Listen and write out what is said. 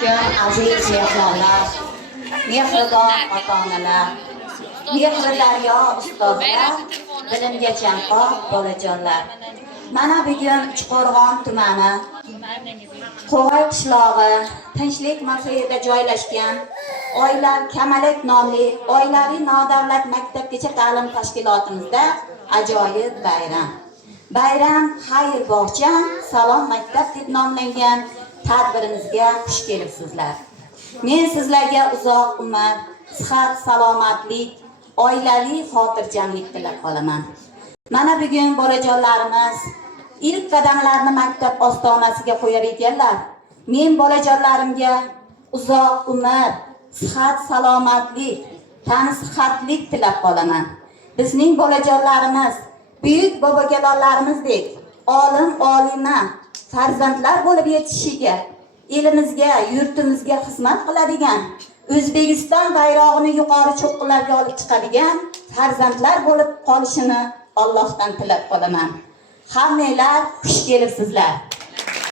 Aziz mehmonlar, mehribon ota-onalar, mehri daryo ustozlar, bilimga chanqoq bolajonlar. Mana bugun Uchqo'rg'on tumani Qo'g'ay qishlog'i Tinchlik mavzeida joylashgan Oylar Kamalak nomli oilaviy nodavlat maktabgacha ta'lim tashkilotimizda ajoyib bayram. Bayram xayr bog'cha salom maktab deb nomlangan tadbirimizga xush kelibsizlar. Men sizlarga uzoq umr, sihat, salomatlik, oilaviy xotirjamlik tilab qolaman. Mana bugun bolajonlarimiz ilk qadamlarini maktab ostonasiga qo'yar ekanlar. Men bolajonlarimga uzoq umr, sihat, salomatlik, tansihatlik tilab qolaman. Bizning bolajonlarimiz buyuk bobokalonlarimizdek olim, olima farzandlar bo'lib yetishishiga, elimizga, yurtimizga xizmat qiladigan, O'zbekiston bayrog'ini yuqori cho'qqilarga olib chiqadigan farzandlar bo'lib qolishini Allohdan tilab qolaman. Hammanglar xush kelibsizlar.